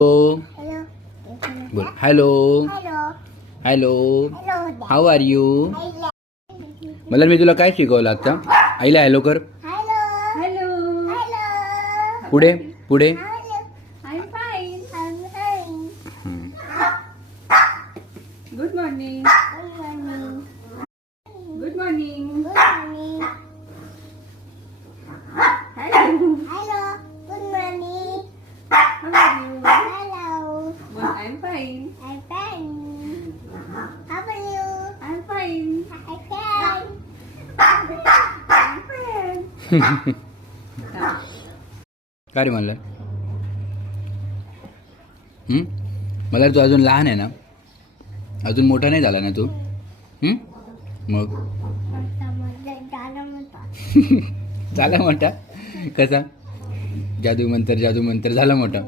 Hello. बोल hello. Hello. How are you. मला मी तुला काय शिकवलं आता. आईला हॅलो कर. पुढे पुढे. Good morning. Good morning. I'm fine. How are you? I'm fine. I'm fine. I'm fine. काय रे म्हणलं. मला तू अजून लहान आहे ना. अजून मोठा नाही झाला ना तू. मग झाला मोठा. कसा. जादू मंतर झाला मोठा.